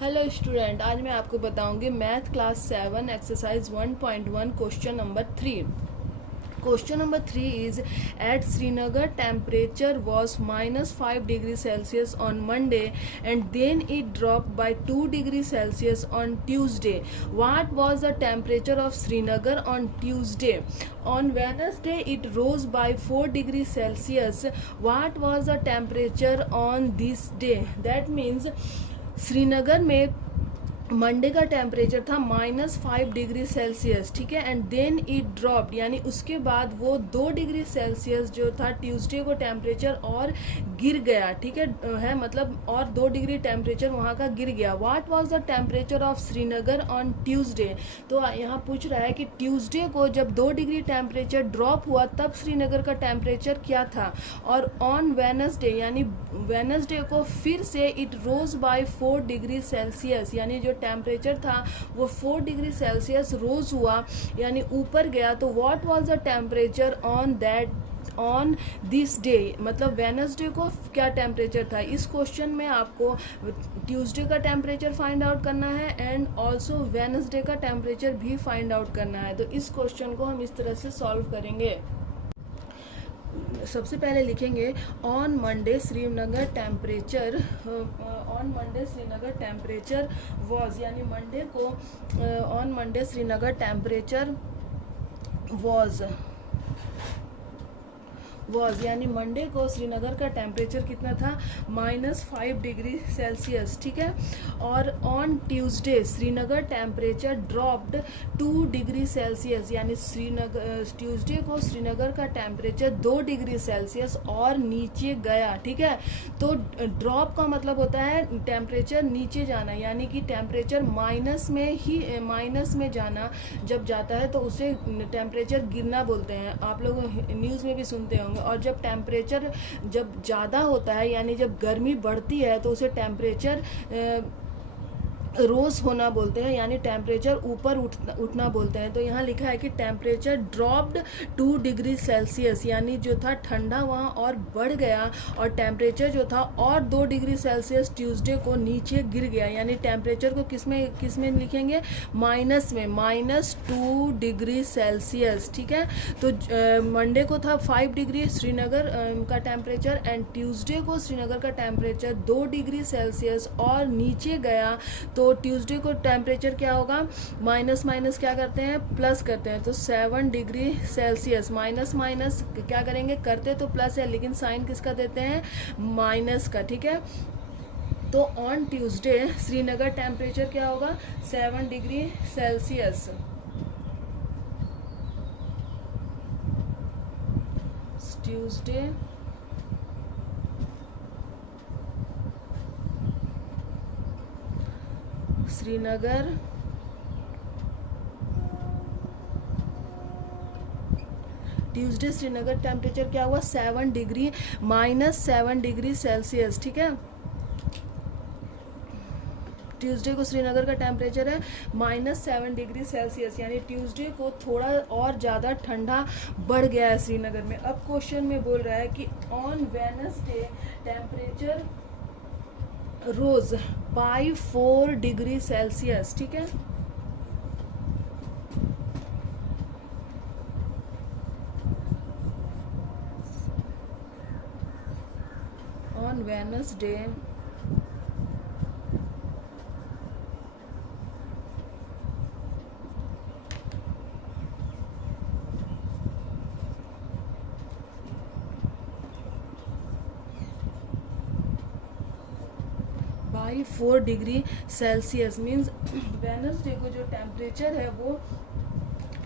Hello student, आज मैं आपको बताऊंगी math class 7 exercise 1.1 question number 3. Question number 3 is at Srinagar temperature was -5 degrees Celsius on Monday and then it dropped by 2 degrees Celsius on Tuesday. What was the temperature of Srinagar on Tuesday? On Wednesday it rose by 4 degrees Celsius. What was the temperature on this day? That means Srinagar में Monday का temperature था -5 degree Celsius, ठीक है. And then it dropped, यानी उसके बाद वो 2 degree Celsius जो था ट्यूसडे को टेम्परेचर और गिर गया, ठीक है मतलब और 2 डिग्री टेम्परेचर वहाँ का गिर गया. What was the temperature of Srinagar on Tuesday? तो यहाँ पूछ रहा है कि ट्यूसडे को जब 2 डिग्री टेम्परेचर ड्रॉप हुआ तब श्रीनगर का टेम्परेचर क्या था. और ऑन वेनसडे यानी वेनसडे को फिर से it rose by 4 degree Celsius, यानी जो टेम्परेचर था वो 4 डिग्री सेल्सियस रोज हुआ, यानी ऊपर गया. तो what was the temperature on this day, मतलब वेनसडे को क्या टेम्परेचर था. इस क्वेश्चन में आपको ट्यूसडे का टेम्परेचर फाइंड आउट करना है एंड ऑल्सो वेनसडे का टेम्परेचर भी फाइंड आउट करना है. तो इस क्वेश्चन को हम इस तरह से सॉल्व करेंगे. सबसे पहले लिखेंगे on Monday Srinagar temperature was, यानी मंडे को on Monday Srinagar temperature was यानी मंडे को श्रीनगर का टेम्परेचर कितना था, -5 डिग्री सेल्सियस, ठीक है. और on Tuesday Srinagar temperature dropped 2 degree Celsius, यानी ट्यूसडे को श्रीनगर का टेम्परेचर 2 डिग्री सेल्सियस और नीचे गया, ठीक है. तो ड्रॉप का मतलब होता है टेम्परेचर नीचे जाना, यानी कि टेम्परेचर माइनस में जाना. जब जाता है तो उसे टेम्परेचर गिरना बोलते हैं. आप लोग न्यूज़ में भी सुनते होंगे. और जब टेम्परेचर जब ज़्यादा होता है, यानी जब गर्मी बढ़ती है, तो उसे टेम्परेचर रोज होना बोलते हैं, यानी टेम्परेचर ऊपर उठना बोलते हैं. तो यहाँ लिखा है कि टेम्परेचर ड्रॉप्ड 2 डिग्री सेल्सियस, यानी जो था ठंडा वहाँ और बढ़ गया, और टेम्परेचर जो था और 2 डिग्री सेल्सियस ट्यूसडे को नीचे गिर गया. यानी टेम्परेचर को किस में लिखेंगे, माइनस में, -2 डिग्री सेल्सियस, ठीक है. तो मंडे को था 5 डिग्री श्रीनगर का टेम्परेचर एंड ट्यूसडे को श्रीनगर का टेम्परेचर 2 डिग्री सेल्सियस और नीचे गया. तो ट्यूसडे को टेम्परेचर क्या होगा, माइनस क्या करते हैं, प्लस करते हैं. तो 7 डिग्री सेल्सियस, माइनस क्या करेंगे, करते तो प्लस है लेकिन साइन किसका देते हैं, माइनस का, ठीक है. तो ऑन ट्यूसडे श्रीनगर टेम्परेचर क्या होगा, 7 degree Celsius. Tuesday Srinagar Tuesday Srinagar temperature क्या हुआ, -7 डिग्री सेल्सियस, ठीक है. ट्यूसडे को श्रीनगर का टेम्परेचर है -7 डिग्री सेल्सियस, यानी ट्यूसडे को थोड़ा और ज़्यादा ठंडा बढ़ गया है श्रीनगर में. अब क्वेश्चन में बोल रहा है कि on Wednesday temperature rose by 4 degree Celsius, ठीक है. On Wednesday by 4 degree Celsius means Wednesday को जो टेम्परेचर है वो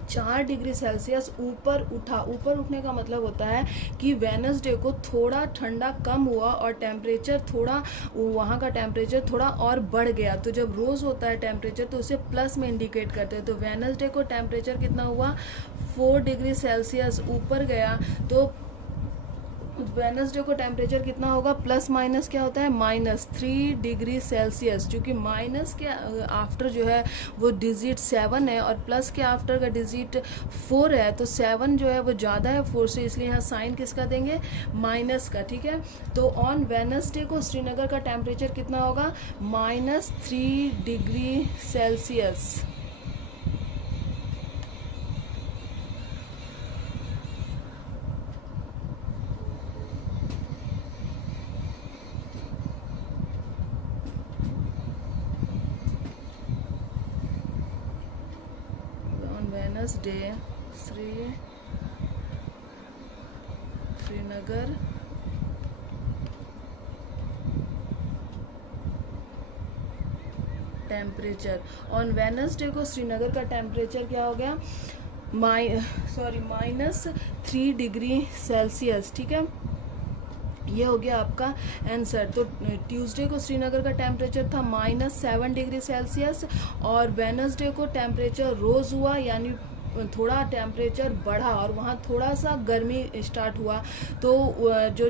4 डिग्री सेल्सियस ऊपर उठा. ऊपर उठने का मतलब होता है कि वेडनेसडे को थोड़ा ठंडा कम हुआ और टेम्परेचर थोड़ा, वहाँ का टेम्परेचर थोड़ा और बढ़ गया. तो जब रोज़ होता है टेम्परेचर तो उसे प्लस में इंडिकेट करते हैं. तो वेडनेसडे को टेम्परेचर कितना हुआ, 4 डिग्री सेल्सियस ऊपर गया. तो वेनसडे को टेम्परेचर कितना होगा, प्लस माइनस क्या होता है, -3 डिग्री सेल्सियस, क्योंकि माइनस के आफ्टर जो है वो डिजिट 7 है और प्लस के आफ्टर का डिजिट 4 है, तो 7 जो है वो ज़्यादा है 4 से, इसलिए यहाँ साइन किसका देंगे, माइनस का। ठीक है, तो ऑन वेनसडे को श्रीनगर का टेम्परेचर कितना होगा, -3 degree Celsius. Wednesday Srinagar temperature, on Wednesday को श्रीनगर का टेम्परेचर क्या हो गया, -3 डिग्री सेल्सियस। ठीक है, ये हो गया आपका आंसर। तो ट्यूसडे को श्रीनगर का टेम्परेचर था -7 डिग्री सेल्सियस और वेनसडे को टेम्परेचर रोज हुआ, यानी थोड़ा टेम्परेचर बढ़ा और वहाँ थोड़ा सा गर्मी स्टार्ट हुआ। तो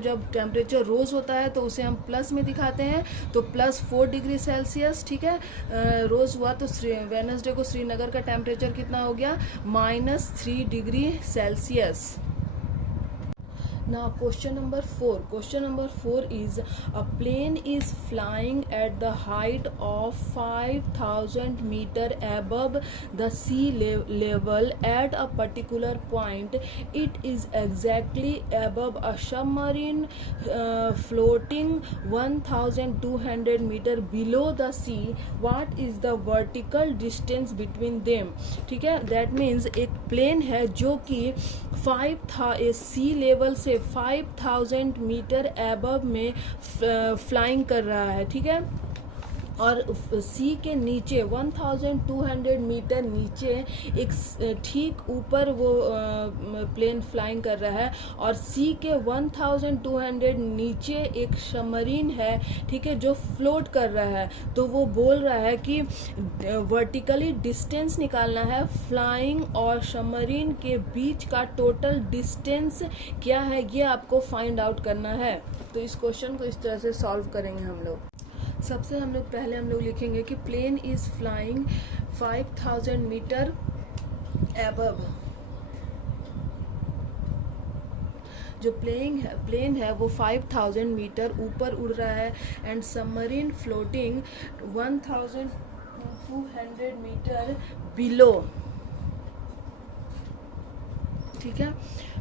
जब टेम्परेचर रोज होता है तो उसे हम प्लस में दिखाते हैं, तो +4 डिग्री सेल्सियस। ठीक है, रोज हुआ तो वेनसडे को श्रीनगर का टेम्परेचर कितना हो गया, -3 degree Celsius. Now question number 4. Question number 4 is, a plane is flying at the height of 5,000 meter above the sea level at a particular point. It is exactly above a submarine floating 1,200 meter below the sea. What is the vertical distance between them? ठीक है, that means एक plane है जो कि सी level से 5,000 metre above में flying कर रहा है। ठीक है, और सी के नीचे 1,200 मीटर नीचे एक ठीक ऊपर वो प्लेन फ्लाइंग कर रहा है, और सी के 1,200 नीचे एक सबमरीन है, ठीक है, जो फ्लोट कर रहा है। तो वो बोल रहा है कि वर्टिकली डिस्टेंस निकालना है फ्लाइंग और सबमरीन के बीच का टोटल डिस्टेंस क्या है, ये आपको फाइंड आउट करना है। तो इस क्वेश्चन को इस तरह से सॉल्व करेंगे हम लोग। सबसे पहले हम लोग लिखेंगे कि plane is flying 5,000 metre above. जो प्लेन है वो 5,000 मीटर ऊपर उड़ रहा है, and submarine floating 1,200 metre below. ठीक है,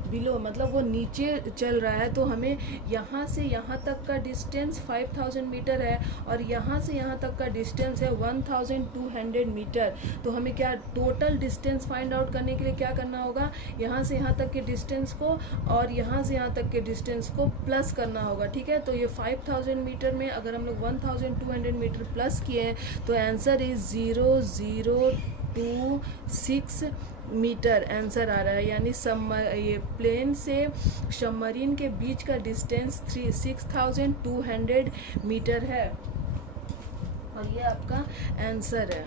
बिलो मतलब वो नीचे चल रहा है। तो हमें यहाँ से यहाँ तक का डिस्टेंस 5,000 मीटर है और यहाँ से यहाँ तक का डिस्टेंस है 1,200 मीटर। तो हमें क्या टोटल डिस्टेंस फाइंड आउट करने के लिए क्या करना होगा, यहाँ से यहाँ तक के डिस्टेंस को और यहाँ से यहाँ तक के डिस्टेंस को प्लस करना होगा। ठीक है, तो ये 5,000 मीटर में अगर हम लोग 1,200 मीटर प्लस किए हैं तो आंसर इज 0,026 मीटर आंसर आ रहा है। यानी ये प्लेन से सबमरीन के बीच का डिस्टेंस 6,200 मीटर है और ये आपका आंसर है।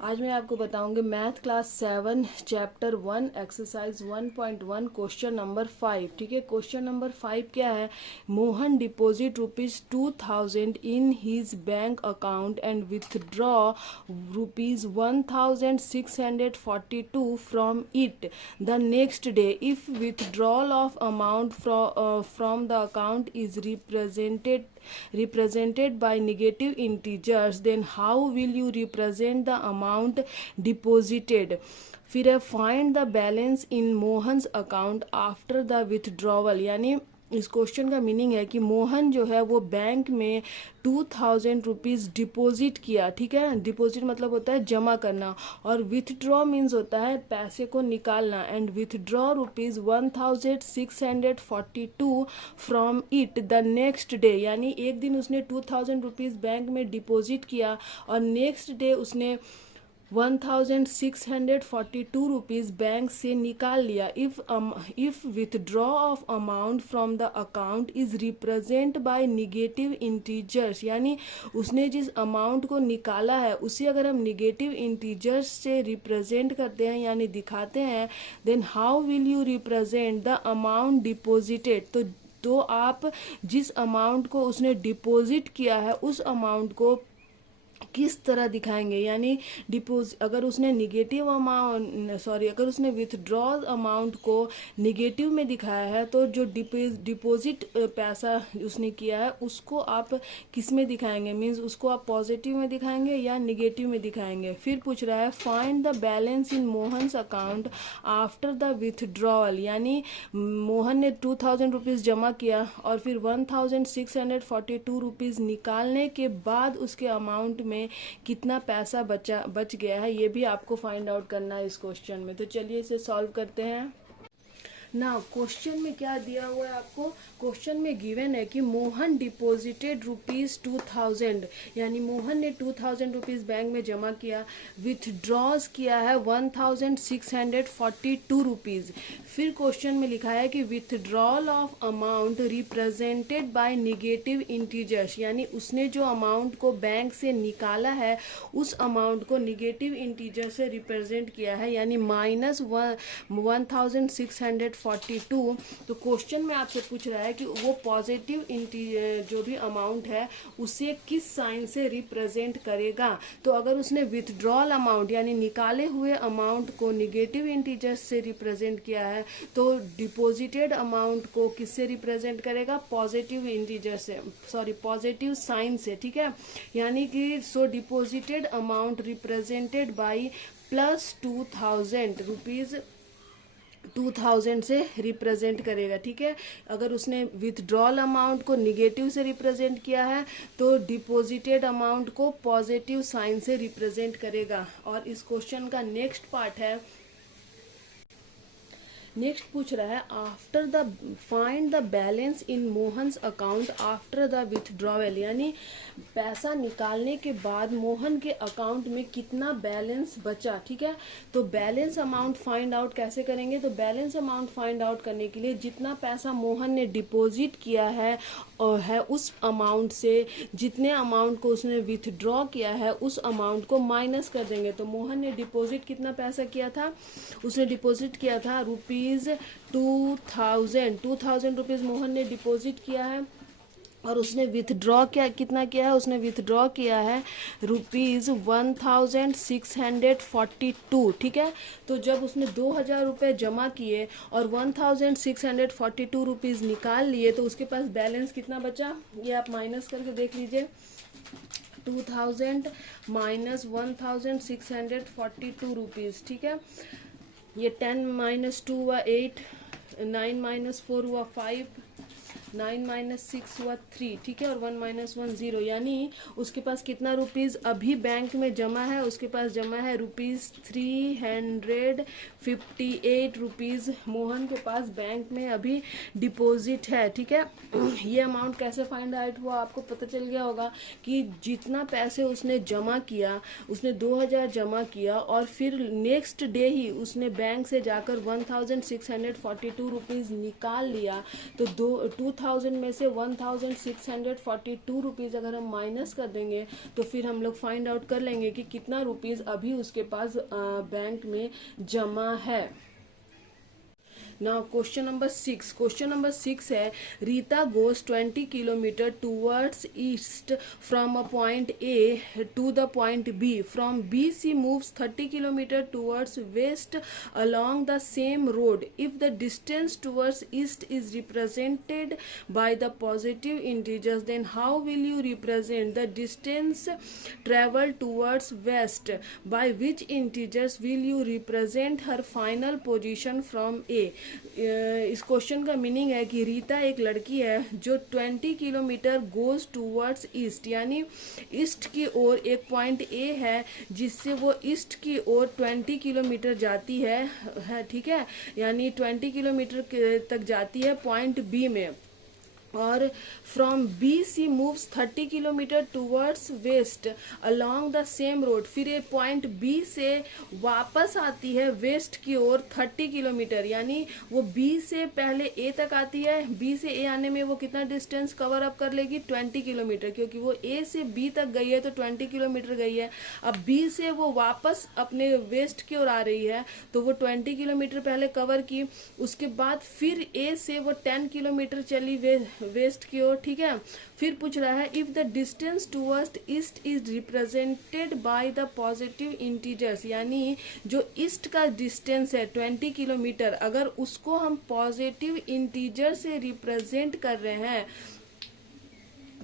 आज मैं आपको बताऊंगी math class 7 chapter 1 exercise 1.1 question number 5। ठीक है, क्वेश्चन नंबर 5 क्या है, Mohan deposit ₹2,000 in his bank account and withdraw ₹1,642 from it the next day. If withdrawal of amount from the account is represented by negative integers, then how will you represent the amount deposited? फिर है find the balance in Mohan's account after the withdrawal. यानी इस question का meaning है कि मोहन जो है वो बैंक में 2,000 रुपीज़ डिपॉजिट किया। ठीक है, डिपॉजिट मतलब होता है जमा करना, और विथड्रॉ मीन्स होता है पैसे को निकालना, and withdraw ₹1,642 from it the next day. यानी एक दिन उसने 2,000 रुपीज़ बैंक में डिपॉजिट किया और नेक्स्ट डे उसने 1642 रुपीज़ बैंक से निकाल लिया। If withdraw of amount from the account is represent by negative integers, यानी उसने जिस अमाउंट को निकाला है उसे अगर हम निगेटिव इंटीजर्स से रिप्रेजेंट करते हैं यानी दिखाते हैं, then how will you represent the amount deposited. तो आप जिस अमाउंट को उसने डिपॉजिट किया है उस अमाउंट को किस तरह दिखाएंगे, यानी अगर उसने अगर उसने विथड्रॉ अमाउंट को निगेटिव में दिखाया है तो जो डिपॉजिट पैसा उसने किया है उसको आप किस में दिखाएंगे, मींस उसको आप पॉजिटिव में दिखाएंगे या निगेटिव में दिखाएंगे। फिर पूछ रहा है find the balance in Mohan's account after the withdrawal, यानी मोहन ने 2000 रुपीज़ जमा किया और फिर 1642 रुपीज़ निकालने के बाद उसके अमाउंट में कितना पैसा बच गया है, ये भी आपको फाइंड आउट करना है इस क्वेश्चन में। तो चलिए इसे सॉल्व करते हैं। ना क्वेश्चन में क्या दिया हुआ है आपको, क्वेश्चन में गिवन है कि मोहन डिपॉजिटेड ₹2000, यानी मोहन ने 2000 रुपीज़ बैंक में जमा किया, विथड्रॉज किया है 1642 रुपीज़। फिर क्वेश्चन में लिखा है कि withdrawal of amount represented by negative integers, यानी उसने जो अमाउंट को बैंक से निकाला है उस अमाउंट को निगेटिव इंटीजर से रिप्रेजेंट किया है, यानी -1642। तो क्वेश्चन में आपसे पूछ रहा है कि वो पॉजिटिव जो भी अमाउंट है उसे किस साइन से रिप्रेजेंट करेगा। तो अगर उसने विथड्रॉल अमाउंट यानी निकाले हुए अमाउंट को निगेटिव इंटीजर्स से रिप्रेजेंट किया है तो डिपॉजिटेड अमाउंट को किससे रिप्रेजेंट करेगा, पॉजिटिव इंटीजर से, पॉजिटिव साइन से, ठीक है। यानी कि deposited amount represented by +2000 rupees 2000 से रिप्रेजेंट करेगा, ठीक है। अगर उसने विथड्रॉल अमाउंट को निगेटिव से रिप्रेजेंट किया है तो डिपॉजिटेड अमाउंट को पॉजिटिव साइन से रिप्रेजेंट करेगा। और इस क्वेश्चन का नेक्स्ट पार्ट है, नेक्स्ट पूछ रहा है after the find the balance in Mohan's account after the withdrawal, यानी पैसा निकालने के बाद मोहन के अकाउंट में कितना बैलेंस बचा, ठीक है। तो बैलेंस अमाउंट फाइंड आउट कैसे करेंगे, तो बैलेंस अमाउंट फाइंड आउट करने के लिए जितना पैसा मोहन ने डिपॉजिट किया है उस अमाउंट से जितने अमाउंट को उसने विथड्रॉ किया है उस अमाउंट को माइनस कर देंगे। तो मोहन ने डिपॉजिट कितना पैसा किया था, उसने डिपॉजिट किया था ₹2000 रुपीज़ मोहन ने डिपॉजिट किया है और उसने विथड्रॉ कितना किया है, उसने विथड्रॉ किया है ₹1642, ठीक है। तो जब उसने 2000 रुपये जमा किए और 1642 रुपीज़ निकाल लिए तो उसके पास बैलेंस कितना बचा, ये आप माइनस करके देख लीजिए। 2000 माइनस 1642 रुपीज़, ठीक है। ये 10 - 2 हुआ 8, 9 - 4 हुआ 5, 9 - 6 हुआ 3, ठीक है। और 1 - 1 0, यानी उसके पास कितना रुपीज़ अभी बैंक में जमा है, उसके पास जमा है ₹358 रुपीज़ मोहन के पास बैंक में अभी डिपॉजिट है, ठीक है। ये अमाउंट कैसे फाइंड आउट हुआ, आपको पता चल गया होगा कि जितना पैसे उसने जमा किया, उसने 2000 जमा किया और फिर नेक्स्ट डे ही उसने बैंक से जाकर 1642 रुपीज़ निकाल लिया। तो 2000 में से 1642 रुपीज़ अगर हम माइनस कर देंगे तो फिर हम लोग फाइंड आउट कर लेंगे कि कितना रुपीज़ अभी उसके पास बैंक में जमा है। नाउ क्वेश्चन नंबर 6 है Rita goes 20 kilometre towards east from a point A to the point B, from B C moves 30 kilometre towards west along the same road. If the distance towards east is represented by the positive integers, then how will you represent the distance traveled towards west? By which integers will you represent her final position from A? इस question का meaning है कि रीता एक लड़की है जो 20 kilometre goes towards east, यानी east की ओर एक पॉइंट ए है जिससे वो ईस्ट की ओर 20 किलोमीटर जाती है, ठीक है। यानी 20 किलोमीटर तक जाती है पॉइंट बी में। और from B C moves 30 kilometre towards west along the same road. फिर ये पॉइंट बी से वापस आती है वेस्ट की ओर 30 किलोमीटर, यानी वो बी से पहले ए तक आती है, बी से ए आने में वो कितना डिस्टेंस कवर अप कर लेगी 20 किलोमीटर, क्योंकि वो ए से बी तक गई है तो 20 किलोमीटर गई है। अब बी से वो वापस अपने वेस्ट की ओर आ रही है तो वो 20 किलोमीटर पहले कवर की, उसके बाद फिर ए से वो 10 किलोमीटर चली वेस्ट की ओर, ठीक है। फिर पूछ रहा है if the distance towards east is represented by the positive integers, यानी जो ईस्ट का डिस्टेंस है 20 किलोमीटर, अगर उसको हम पॉजिटिव इंटीजर से रिप्रेजेंट कर रहे हैं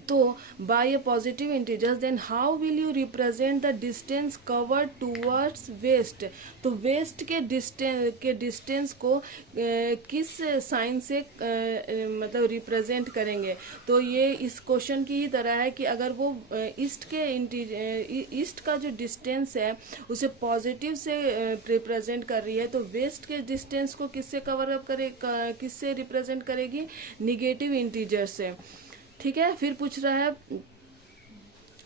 तो by a positive integers, then how will you represent the distance covered towards west. तो वेस्ट के डिस्टेंस को किस साइन से मतलब रिप्रेजेंट करेंगे। तो ये इस क्वेश्चन की ही तरह है कि अगर वो ईस्ट का जो डिस्टेंस है उसे पॉजिटिव से रिप्रेजेंट कर रही है तो वेस्ट के डिस्टेंस को किससे कवर अप किससे रिप्रेजेंट करेगी, निगेटिव इंटीजर से, ठीक है। फिर पूछ रहा है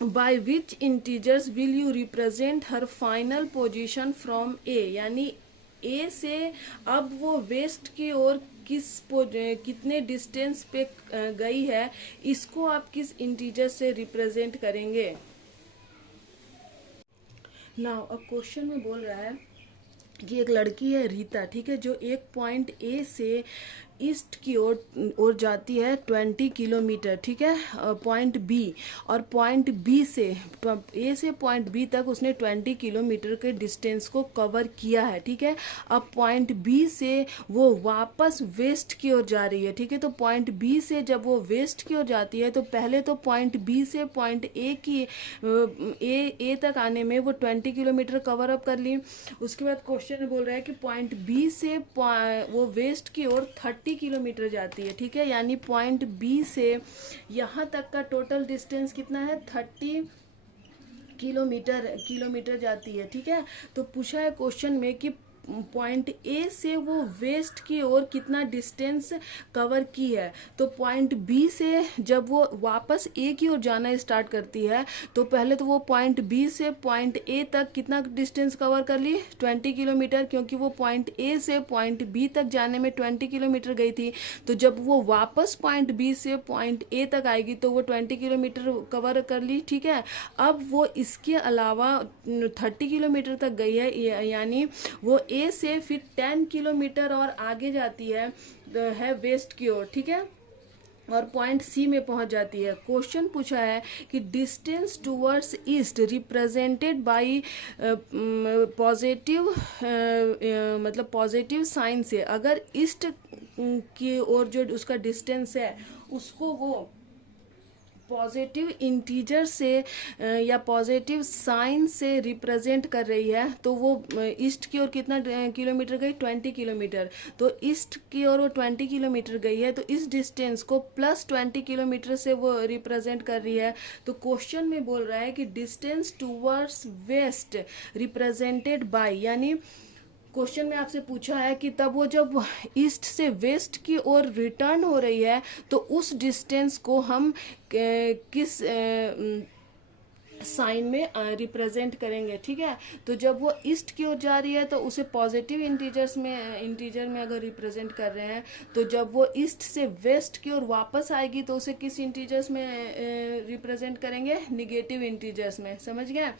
by which integers will you represent her final position from A, यानी ए से अब वो वेस्ट की ओर कितने डिस्टेंस पे गई है, इसको आप किस इंटीजर से रिप्रेजेंट करेंगे। नाउ अब क्वेश्चन में बोल रहा है कि एक लड़की है रीता, ठीक है, जो एक पॉइंट ए से ईस्ट की ओर जाती है 20 किलोमीटर, ठीक है, पॉइंट बी, और पॉइंट बी से ए से पॉइंट बी तक उसने 20 किलोमीटर के डिस्टेंस को कवर किया है, ठीक है। अब पॉइंट बी से वो वापस वेस्ट की ओर जा रही है, ठीक है। तो पॉइंट बी से जब वो वेस्ट की ओर जाती है तो पहले तो पॉइंट बी से पॉइंट ए तक आने में वो 20 किलोमीटर कवर अप कर ली। उसके बाद क्वेश्चन बोल रहा है कि पॉइंट बी से वो वेस्ट की ओर 30 किलोमीटर जाती है, ठीक है, यानी पॉइंट बी से यहाँ तक का टोटल डिस्टेंस कितना है 30 किलोमीटर जाती है, ठीक है। तो पूछा है क्वेश्चन में कि पॉइंट ए से वो वेस्ट की ओर कितना डिस्टेंस कवर की है। तो पॉइंट बी से जब वो वापस ए की ओर जाना स्टार्ट करती है तो पहले तो वो पॉइंट बी से पॉइंट ए तक कितना डिस्टेंस कवर कर ली 20 किलोमीटर, क्योंकि वो पॉइंट ए से पॉइंट बी तक जाने में 20 किलोमीटर गई थी। तो जब वो वापस पॉइंट बी से पॉइंट ए तक आएगी तो वो 20 किलोमीटर कवर कर ली, ठीक है। अब वो इसके अलावा 30 किलोमीटर तक गई है, यानी वो ए से फिर 10 किलोमीटर और आगे जाती है वेस्ट की ओर, ठीक है, और पॉइंट सी में पहुंच जाती है। क्वेश्चन पूछा है कि distance towards east represented by positive मतलब पॉजिटिव साइन से, अगर ईस्ट की ओर जो उसका डिस्टेंस है उसको वो पॉजिटिव इंटीजर से या पॉजिटिव साइन से रिप्रेजेंट कर रही है तो वो ईस्ट की ओर कितना किलोमीटर गई 20 किलोमीटर। तो ईस्ट की ओर वो 20 किलोमीटर गई है तो इस डिस्टेंस को प्लस 20 किलोमीटर से वो रिप्रेजेंट कर रही है। तो क्वेश्चन में बोल रहा है कि distance towards west represented by, यानी क्वेश्चन में आपसे पूछा है कि तब वो जब ईस्ट से वेस्ट की ओर रिटर्न हो रही है तो उस डिस्टेंस को हम किस साइन में रिप्रेजेंट करेंगे, ठीक है। तो जब वो ईस्ट की ओर जा रही है तो उसे पॉजिटिव इंटीजर में अगर रिप्रेजेंट कर रहे हैं, तो जब वो ईस्ट से वेस्ट की ओर वापस आएगी तो उसे किस इंटीजर्स में रिप्रेजेंट करेंगे, निगेटिव इंटीजर्स में, समझ गए।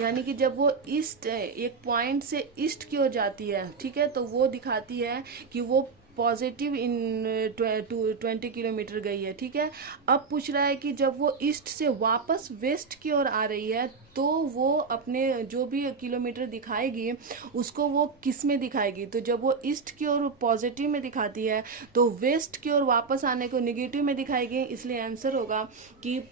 यानी कि जब वो ईस्ट एक पॉइंट से ईस्ट की ओर जाती है, ठीक है, तो वो दिखाती है कि वो पॉजिटिव इन 20 किलोमीटर गई है, ठीक है। अब पूछ रहा है कि जब वो ईस्ट से वापस वेस्ट की ओर आ रही है तो वो अपने जो भी किलोमीटर दिखाएगी उसको वो किस में दिखाएगी। तो जब वो ईस्ट की ओर पॉजिटिव में दिखाती है तो वेस्ट की ओर वापस आने को निगेटिव में दिखाएगी, इसलिए आंसर होगा कि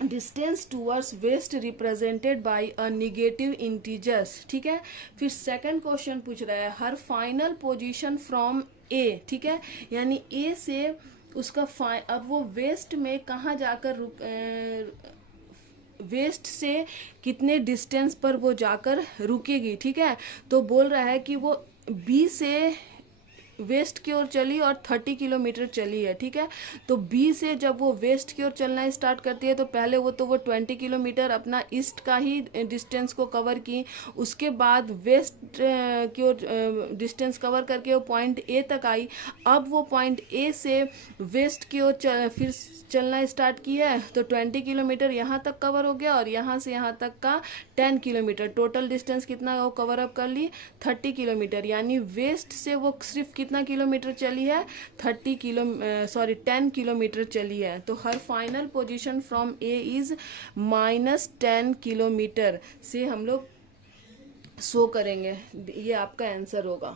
distance towards west represented by a negative integers, ठीक है। फिर सेकंड क्वेश्चन पूछ रहा है her final position from A, ठीक है, यानी ए से उसका अब वो वेस्ट में कहाँ जाकर वेस्ट से कितने डिस्टेंस पर वो जाकर रुकेगी, ठीक है। तो बोल रहा है कि वो बी से वेस्ट की ओर चली और 30 किलोमीटर चली है, ठीक है। तो बी से जब वो वेस्ट की ओर चलना स्टार्ट करती है तो पहले वो 20 किलोमीटर अपना ईस्ट का ही डिस्टेंस को कवर की, उसके बाद वेस्ट की ओर डिस्टेंस कवर करके वो पॉइंट ए तक आई। अब वो पॉइंट ए से वेस्ट की ओर फिर चलना स्टार्ट किया है तो 20 किलोमीटर यहाँ तक कवर हो गया और यहाँ से यहाँ तक का 10 किलोमीटर, टोटल डिस्टेंस कितना वो कवर अप कर ली 30 किलोमीटर। यानी वेस्ट से वो सिर्फ कितना किलोमीटर चली है 10 किलोमीटर चली है। तो her final position from A is -10 kilometre से हम लोग शो करेंगे, ये आपका आंसर होगा।